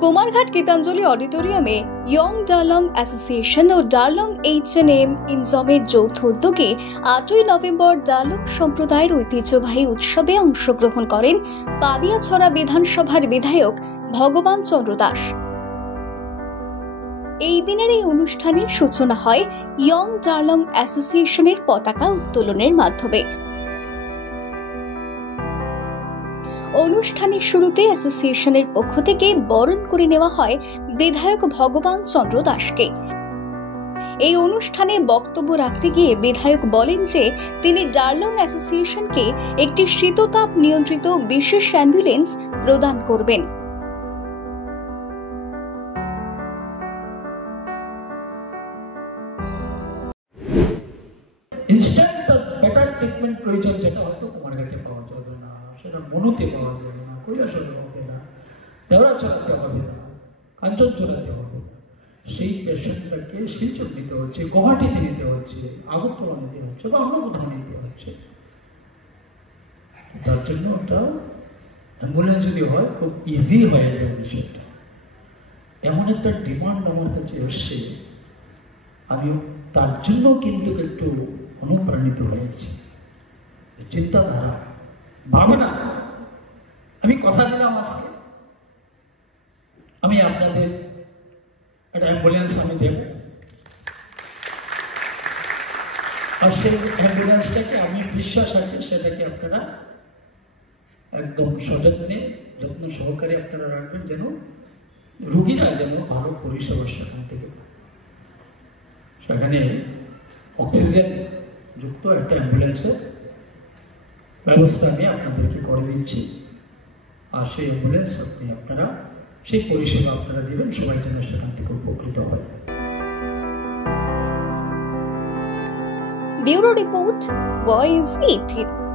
কুমারঘাট গীতাঞ্জলি অডিটোরিয়ামে young Darlong association ও Darlong H&M ইনজমের যৌথ উদ্যোগে 8ই নভেম্বর ডার্লং সম্প্রদায়ের ঐতিহ্যবাহী উৎসবে অংশগ্রহণ করেন পাবিয়াছড়া বিধানসভার বিধায়ক ভগবান চন্দ্র দাস। এই দিনের এই অনুষ্ঠানের সূচনা হয় ইয়ং ডার্লং অ্যাসোসিয়েশনের পতাকা উত্তোলনের মাধ্যমে। অনুষ্ঠানের শুরুতে অ্যাসোসিয়েশনের পক্ষ থেকে বরণ করে নেওয়া হয় বিধায়ক ভগবান চন্দ্র দাসকে। এই অনুষ্ঠানে বক্তব্য রাখতে গিয়ে বিধায়ক বলেন যে তিনি ডার্লং অ্যাসোসিয়েশনকে একটি শীততাপ নিয়ন্ত্রিত বিশেষ অ্যাম্বুলেন্স প্রদান করবেন। ইনস্ট্যান্ট বেটার ট্রিটমেন্ট প্রয়োজন, যেটা হয়তো কুমারঘাটে পাওয়া যাবে না, সেটা মনুতে পাওয়া যাবে না, কৈলাসহরে হবে না, দেওড়াছড়াতে হবে না, কাঞ্চনজঙ্ঘাতে হবে। সেই পেশেন্টটাকে শিলচর নিতে হচ্ছে, গুয়াহাটিতে নিতে হচ্ছে, আগরতলা নিতে হচ্ছে বা অন্য কোথাও নিতে হচ্ছে। তার জন্য একটা অ্যাম্বুলেন্স যদি হয় খুব ইজি হয়ে যাবে বিষয়টা। এমন একটা ডিমান্ড আমার কাছে এসছে, আমি তার জন্য কিন্তু একটু অনুপ্রাণিত হয়েছি। চিন্তাধারা ভাবনা আমি কথা দিলাম আজকে আমি আপনাদের একটা অ্যাম্বুলেন্স আমি দেব, আর সেই অ্যাম্বুলেন্সটাকে আমি বিশ্বাস আছে সেটাকে আপনারা একদম সযত্নে যত্ন সহকারে আপনারা রাখবেন, যেন রোগীরা যেন ভালো পরিষেবা সেখান থেকে পায়। সেখানে অক্সিজেন যুক্ত একটা অ্যাম্বুলেন্সের ব্যবস্থা আমি আপনাদেরকে করে দিচ্ছি, আর সেই অ্যাম্বুলেন্স আপনারা সেই পরিষেবা আপনারা দিবেন, সবাই যেন সেখান থেকে উপকৃত হয়। Bureau report, voice 18।